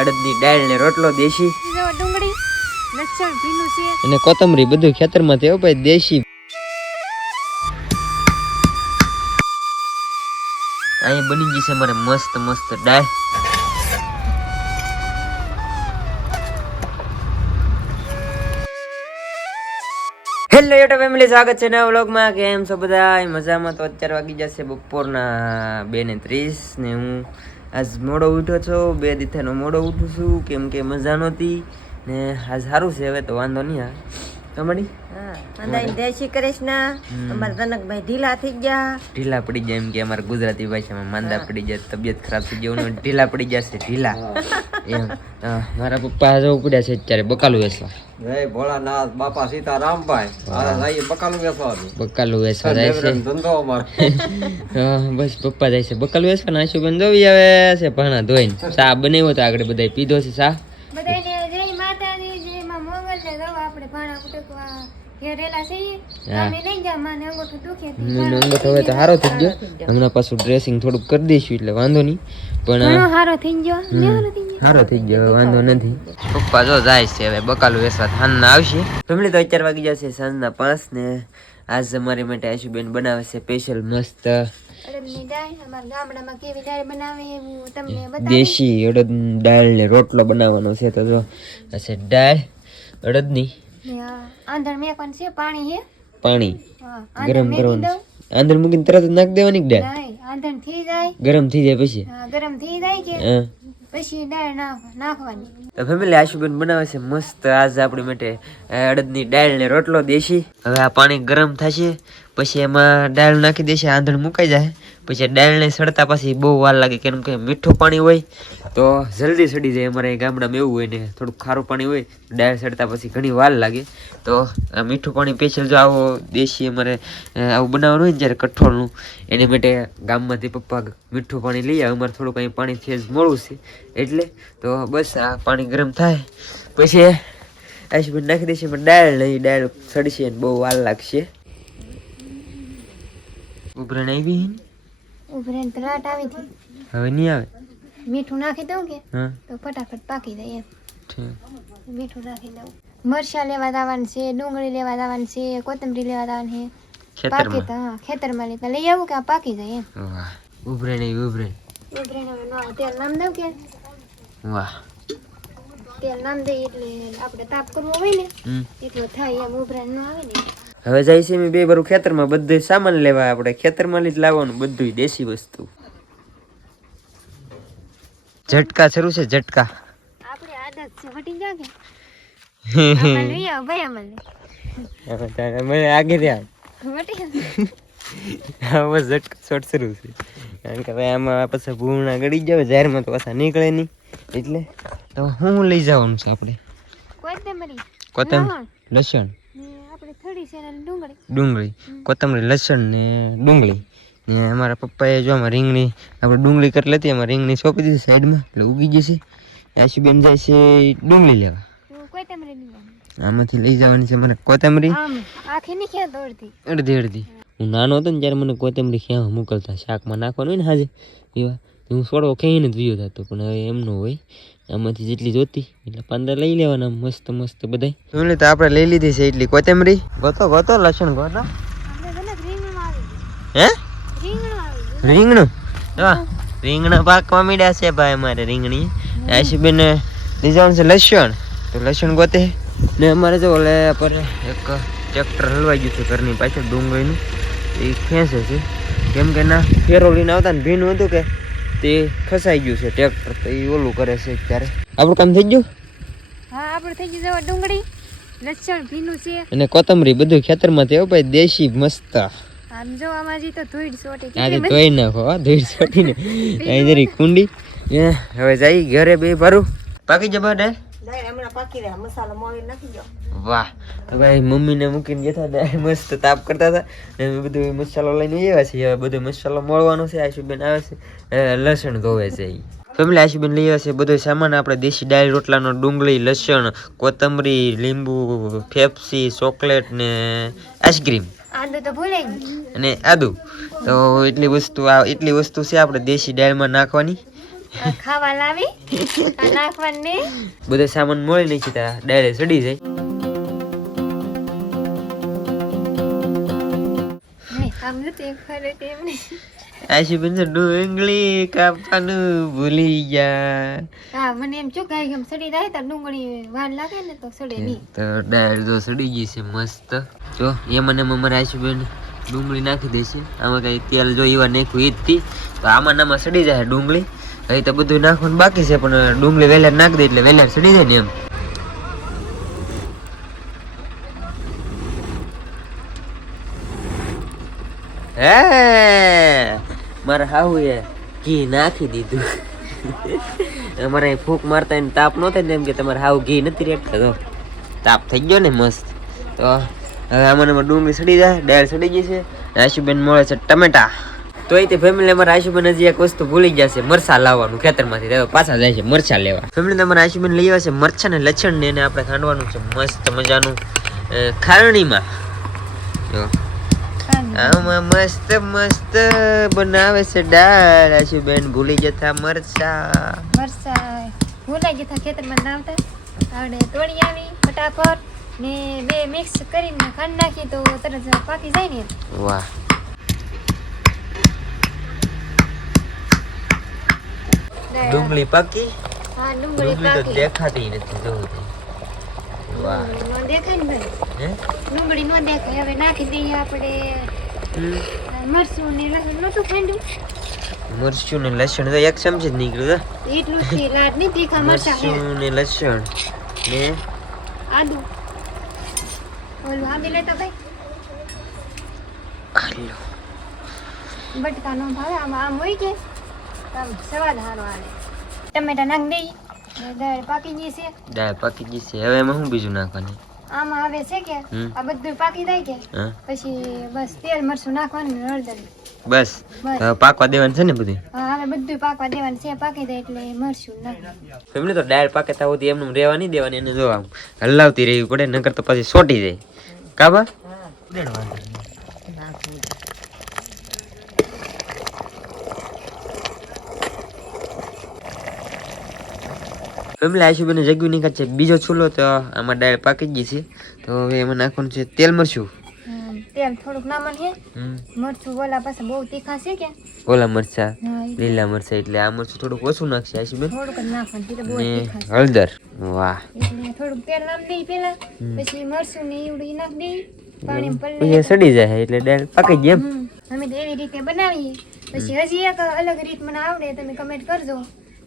અડદની દાળ ને રોટલો દેશી. જો ડુંગળી લસણ ભીનું છે. અને કોથમરી બધું ખેતરમાં થયું ભાઈ દેશી. અહીં બની ગઈ છે મારે મસ્ત મસ્ત દાળ હેલો યુટ્યુબ ફેમિલી સ્વાગત છે નવા વ્લોગમાં. કેમ છો બધા મજામાં તો અત્યારે વાગી જશે બપોરના બે ને ત્રીસ ને હું આજ મોડો ઉઠ્યો છો, બે દીથાનો મોડો ઉઠું છું, કેમ કે મજા નહોતી ને આજ સારું છે, હવે તો વાંધો નહીં આવે. તમારી? હા જય શ્રી કૃષ્ણ. અમારા જનકભાઈ ઢીલા થઈ ગયા. ઢીલા પડી જાય એમ કે અમારા ગુજરાતી ભાષામાં માંદા પડી જાય તબિયત ખરાબ થઈ જાય ને ઢીલા પડી જશે ઢીલા. એમ. મારા પપ્પા જવું પડ્યા છે અત્યારે બકાલું વેચવા. જય ભોળાનાથ બાપા સીતારામભાઈ રામભાઈ જઈએ બકાલું વેચવાનું. બકાલું વેચવા જાય છે. ધંધો અમારો. હા, બસ પપ્પા જાય છે. બકાલું વેચવા ને આશુબેન જોવી આવે છે ભાણા ધોઈને. ચા બનાવ્યો તો આગળ બધાય પીધો છે ચા બધાને જય માતાજી જય માં મોગલ ને રવા આપણે ભાણા કુટકવા ઘેરેલા છીએ હા. અમે નહીં જા માને અંગૂઠું દુખે મને અંગત હવે તો સારો થઈ ગયો. હમણાં પાછું ડ્રેસિંગ થોડુંક કરી દઈશું એટલે વાંધો નહીં. પણ ઘણો થઈ ગયો ને હારો થઈ ગયો. સારો થઈ ગયો વાંધો નથી. પપ્પા જો જાય છે હવે બકાલું વેસવા સાંજના આવશે. ફેમિલી તો અત્યાર વાગી જશે સાંજના પાંચ ને આજ અમારી માટે આશુબેન બનાવે છે સ્પેશિયલ મસ્ત દેશી અડદ દાળ ને રોટલો બનાવવાનો છે તો જો છે દાળ અડદની. હા મે કોણ છે પાણી હે? પાણી? હા ગરમ કરવાનું અંદર મૂકીને તરત જ નાખી દેવાની કે આંધણ થઈ જાય. ગરમ થઈ જાય પછી? હા, ગરમ થઈ જાય કે હા. પછી દાળ નાખવાની. તો ફેમિલી આશુબેન બનાવે છે મસ્ત આજ આપણી માટે અડદની દાળ ને રોટલો દેશી. હવે આ પાણી ગરમ થશે પછી એમાં દાળ નાખી દેશે આંધણ મુકાઈ જાય. પછી ડાળને સડતા પછી બહુ વાર લાગે કેમ કે મીઠું પાણી હોય, તો જલ્દી સડી જાય. અમારે ગામડામાં એવું હોય ને, થોડુંક ખારું પાણી હોય ડાળ સડતા પછી ઘણી વાર લાગે. તો આ મીઠું પાણી સ્પેશિયલ જો આવો દેશી અમારે આવું બનાવવાનું હોય ને જ્યારે કઠોળનું, એની માટે ગામમાંથી પપ્પા મીઠું પાણી લઈ આવે. અમારે થોડુંક અહીં પાણી ફેજ મોડું છે. એટલે તો બસ આ પાણી ગરમ થાય. પછી આશુબેન નાખી દેશે પણ ડાળ નહીં ડાળ સડશે બહુ વાર લાગશે. ઉભરણ આવી ઉભરીને તો આવી હતી. હવે નહીં આવે? મીઠું નાખી દઉં કે? હા. તો ફટાફટ પાકી જાય એમ. ઠીક. મીઠું નાખી દઉં. મરચાં લેવા જવાનું છે ડુંગળી લેવા જવાનું છે કોથમરી લેવા દાવાની છે. પાકી ખેતરમાં તો હા ખેતરમાં લેતા લઈ આવું કે આ પાકી જાય એમ. વાહ. ઉભરાણ આવી ઉભરાણ ઉભરીને હવે નો- તેલ નામ દઉં કે? વાહ. તેલ નામ દઈએ એટલે આપણે તાપ કરવો હોય ને એટલો થાય એમ. ઉભરાણ ન આવે ને. હવે જાય છે બે બરું ખેતરમાં બધું સામાન લેવા આપણે. ખેતરમાં જ લાવવાનું બધું દેશી વસ્તુ. ઝટકા શરૂ છે ઝટકા. આપણે આદત છે હટી જા કે? આમાં લઈ આવો ભાઈ આમાં મને આગે રહ્યા વટી બસ ઝટકા શોટ શરૂ છે. કારણ કે ભાઈ આમાં પછી ભૂણા ગળી જાવ ઝારમાં તો પાછા નીકળે નહીં. એટલે તો હું લઈ જવાનું છે આપણે? કોથમરી લસણ. લસણ ને આપણે થોડી છે ને ડુંગળી કોથમરી લસણ ને ડુંગળી. ને અમારા પપ્પાએ જો આમાં રીંગણી આપણે ડુંગળી કરી લેતી એમાં રીંગણી સોંપી દીધી સાઈડમાં એટલે ઉગી જશે આશુબેન જાય છે ડુંગળી લેવા. આમાંથી લઈ જવાની છે મને કોથમરી. અડધી અડધી. હું. નાનો હતો ને ત્યારે મને કોથમરી ખ્યાં મોકલતા? શાકમાં નાખવાનું હોય ને હાજે. એવા. હું સોડો ખેઈને જ વિયો થતો પણ હવે એમનો હોય. આમાંથી જેટલી જોતી એટલે પંદર લઈ લેવાના મસ્ત મસ્ત બધાય. તો તો આપણે લઈ લીધી છે એટલી કોથમરી? ગોતો ગોતો લસણ ગોતો. હે? રીંગણ રીંગણું? પાકવા મીડ્યા છે ભાઈ અમારે રીંગણી. આશીબેન ને જવાનું છે લસણ. તો લસણ ગોતે. ને અમારે જો ઓલે પર એક ટ્રેક્ટર હલવાઈ ગયું છે ઘરની પાછળ ડુંગળીનું. એ ખેંચે છે. કેમ કે ના ફેરો લઈને આવતા ને ભીનું હતું કે તે ખસાઈ ગયું છે ટ્રેક્ટર તો એ ઓલું કરે છે ત્યારે આપણું કામ થઈ ગયું? હા આપણે થઈ ગયું જવા ડુંગળી લસણ ભીનું છે. અને કોથમરી બધું ખેતરમાં થયો ભાઈ દેશી મસ્ત. આમ જો આમાં તો ધોઈડ સોટી આજે ધોઈ નાખો હા ધોઈડ સોટી ને અહીં જરી કુંડી. એ હવે જઈ ઘરે બે ભરું. પાકી જવા ડે વાહ ભાઈ મમ્મીને મૂકીને જતા હતા મસ્ત તાપ કરતા હતા. ને બધું મસાલો લઈને આવ્યા છીએ હવે બધો મસાલો મળવાનો છે આશુબેન આવે છે. લસણ ધોવે છે ઈ. ફેમિલી આશુબેન લઈ આવ્યા છે બધો સામાન આપણે દેશી ડાળી રોટલાનો ડુંગળી લસણ કોથમરી લીંબુ ફેફસી ચોકલેટ ને આઈસ્ક્રીમ. આદુ તો ભૂલાઈ અને આદુ. તો એટલી વસ્તુ આ એટલી વસ્તુ છે આપણે દેશી ડાળમાં નાખવાની. ખાવા લાવી નાખવાની બધો સામાન મળી નહીં છે ડાયરેક્ટ સડી જાય. ડુંગળી કાપવાનું ભૂલી ગયા. હા મને એમ ગાય સડી જાય તો ડુંગળી વાર લાગે ને તો સડે નહીં. તો ડાયરેક્ટ તો સડી ગઈ છે મસ્ત. જો એ મને એમાં મારા આશુબેન ડુંગળી નાખી દેશે આમાં કઈ તેલ જો એવા નાખ્યું એ જ થી તો આમાં નામાં સડી જાય ડુંગળી. હવે તો બધું નાખવાનું બાકી છે, પણ ડુંગળી વેલેર નાખી દે એટલે વેલેર સડી જાય ને એમ. હે! મારા હાહુ એ ઘી નાખી દીધું. અમારે અહીં ફૂંક મારતા એને તાપ ન થાય ને એમ કે તમારે હાવ ઘી નથી રેટતા તો. તાપ થઈ ગયો ને મસ્ત. તો હવે આમાં ડુંગળી સડી જાય ડાળ સડી ગઈ છે. આશુબેન મળે છે ટમેટા. તો એ તે ફેમિલી નંબર આશુબેન હજી એક વસ્તુ ભૂલી ગયા છે મરચા લાવવાનું ખેતરમાંથી તો પાછા જાય છે મરચા લેવા. ફેમિલી નંબર આશુબેન લઈ આવ્યા છે મરચા ને લચણ ને એને આપણે ખાંડવાનું છે મસ્ત મજાનું ખારણીમાં. જો. આમાં મસ્ત મસ્ત બનાવે છે દાળ આશુબેન ભૂલી જતા મરચા. મરસા ભૂલાઈ જતા ખેતરમાં નાવતા. આવડે તોડી આવી ફટાફટ ને બે મિક્સ કરીને ખાંડ નાખી તો તરત પાકી જાય ને વાહ. ડુંગળી પાકી? હા ડુંગળી તો દેખાતી નથી જોવું. વાહ. નો દેખાય ને હે? ડુંગળી નો દેખાય. હવે નાખી દઈએ આપણે મરચું ને લસણ. નતું ખાંડ્યું? મરચું ને લસણ તો એક ચમચી જ નીકળ્યું એટલું છે લાડ નહીં તીખા મરચા મરચું ને લસણ ને આદુ. ઓલું આદુ લેતા ભાઈ. આલો. બટકા નો ભાવે આમાં આમ હોય કે? સ્વાદ સારો આવે ટમેટા નાખ દઈ દાળ પાકી ગઈ છે. દાળ પાકી ગઈ છે. હવે એમાં શું બીજું નાખવાનું? આમાં આવે છે કે આ બધું પાકી જાય કે પછી બસ તેલ મરચું નાખવાનું હળદર. બસ. બસ. પાકવા દેવાનું છે ને બધું? હા હવે બધું પાકવા દેવાનું છે. પાકી જાય એટલે મરચું નાખ ફેમિલી તો દાળ પાકે ત્યાં સુધી એમનું રહેવા નહીં દેવાની એને જોવા હલાવતી રહેવી પડે નકર તો પછી સોટી જાય. કાબા ફેમિલી આશુબેને જગ્યું નીકળ છે બીજો ચૂલો તો આમાં ડાળ પાકી ગઈ છે. તો હવે એમાં નાખવાનું છે તેલ મરચું. તેલ થોડુંક નામન છે હમ. મરચું બોલા પાસે બહુ તીખા છે કે? ઓલા મરચા લીલા મરચા એટલે આ મરચું થોડુંક ઓછું નાખશે આશુબેન થોડુંક નાખવાનું બહુ તીખા હળદર વાહ. થોડુંક તેલ નામ દઈ પેલા પછી મરચું ને ઈવડું નાખ દઈ પાણી પલ્લે સડી જાય એટલે ડાળ પાકી એમ. અમે તો એવી રીતે બનાવીએ. પછી હજી એક અલગ રીત મને આવડે તમે કમેન્ટ કરજો.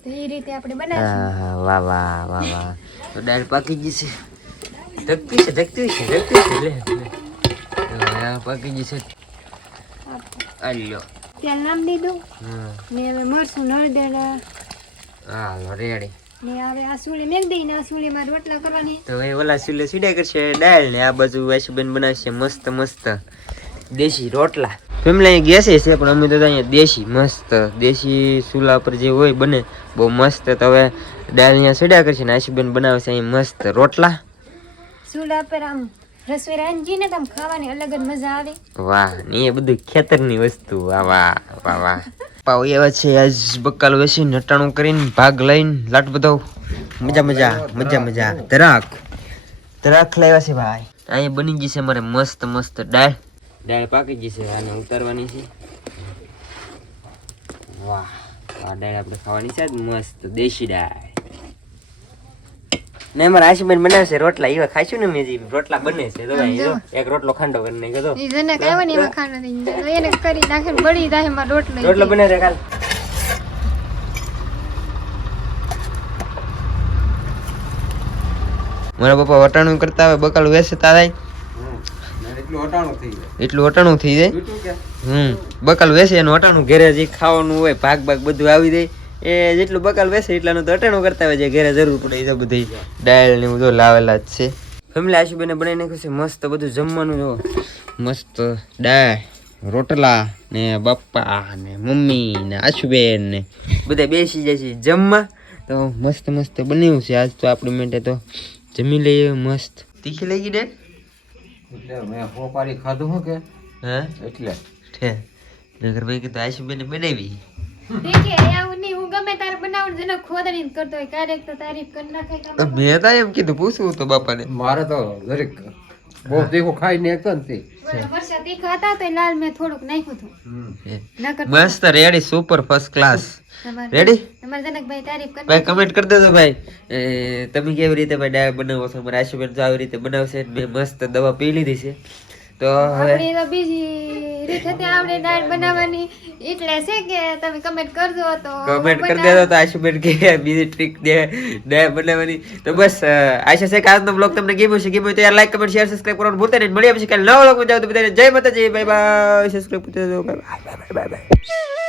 તો એ રીતે આપણે બનાવીશું. વાહ વાહ વાહ વાહ. તો દાળ પાકી ગઈ છે. ધકતી છે ધકતી છે ધકતી છે. લે પાકી ગઈ છે. તેલ નામ દીધું. ને હવે મરચું ને હળદર હા રેડી. ને હવે આ સુલી મેક દઈ ને આ સુલીમાં રોટલા કરવાની. તો એ ઓલા ચૂલે સીડા કરશે દાળ ને આ બાજુ વાસુબેન બનાવશે મસ્ત મસ્ત. દેશી રોટલા. ફેમિલી અહીં ગેસે છે પણ અમે તો અહીંયા દેશી મસ્ત. દેશી ચૂલા પર જે હોય બને બહુ મસ્ત. તો હવે દાળ અહીંયા સડ્યા કરશે ને આશુબેન બનાવે છે અહીં મસ્ત રોટલા. ચૂલા પર આમ રસોઈ રાંધી ને આમ ખાવાની અલગ જ મજા આવે. વાહ ને એ બધું ખેતરની વસ્તુ. વાહ વાહ વાહ વાહ. પાવ એવા છે આજ બકાલ વેસી નટાણું કરીને ભાગ લઈને લાટ બધો. મજા મજા મજા મજા. ધરાક. ધરાક લાવ્યા છે ભાઈ. અહીંયા બની ગઈ છે અમારે મસ્ત મસ્ત દાળ. દાળ પાકી ગઈ છે આને ઉતારવાની છે. વાહ આ દાળ આપણે ખાવાની છે મસ્ત દેશી દાળ. ને અમારા આશીબેન બનાવે છે રોટલા એવા ખાઈશું ને મેજી રોટલા બને છે તો ભાઈ એક રોટલો ખાંડો કરી નાખ્યો તો. જેને કહેવાય ને એમાં ખાંડ એને કરી નાખે બળી જાય એમાં રોટલો રોટલો બને રે કાલ. મારા પપ્પા વટાણું કરતા હોય બકાલ વેચતા થાય. એટલું અટાણું થઈ જાય. હમ બકાલ વેસે એનું અટાણું ઘરે જે ખાવાનું હોય ભાગ ભાગ બધું આવી જાય. એ જેટલું બકાલ વેસે એટલાનું તો અટાણું કરતા હોય છે ઘરે જરૂર પડે એ બધી ડાયલ ને બધું લાવેલા જ છે. ફેમિલી આશુબેને બનાવી નાખ્યું છે મસ્ત બધું જમવાનું જો. મસ્ત ડાળ રોટલા ને બાપા ને મમ્મી ને આશુબેન ને બધા બેસી જાય છે જમવા. તો મસ્ત મસ્ત બન્યું છે આજ તો આપણે માટે તો જમી લઈએ મસ્ત. તીખી લઈ ગઈ ડે એટલે મેં હોપારી ખાધું હું કે? હે? એટલે. છે નગર ભાઈ કીધું આશુબેને બનાવી. કે આવું હું ગમે તારે બનાવું જેને ખોદણી કરતો હોય તો તારીફ કરી નાખે મેં તો એમ કીધું પૂછવું તો બાપાને. મારે તો દરેક બહુ તીખું ખાઈ ને નકર મસ્ત ready super first class ready ભાઈ કમેન્ટ કરી દેજો ભાઈ. તમે કેવી રીતે ભાઈ ડાયટ બનાવો છો? અમારા આશુબેન તો આવી રીતે બનાવશે મેં મસ્ત દવા પી લીધી છે. તો હવે બીજી રીત હતી આપણે ડાયટ બનાવવાની. એટલે છે કે તમે કમેન્ટ કરજો તો કમેન્ટ કરી દેજો તો આશુબેન કે બીજી ટ્રીક દે ડાયટ બનાવવાની. તો બસ આશા છે કે આજનો બ્લોગ તમને ગમ્યો છે ગમ્યો તો યાર લાઈક કમેન્ટ શેર સબસ્ક્રાઇબ કરવાનું ભૂલતા નહીં. મળીએ પછી કાલે નવા બ્લોગમાં જાવ તો બધાને જય માતાજી બાય બાય સબસ્ક્રાઇબ કરી દેજો બાય બાય બાય બાય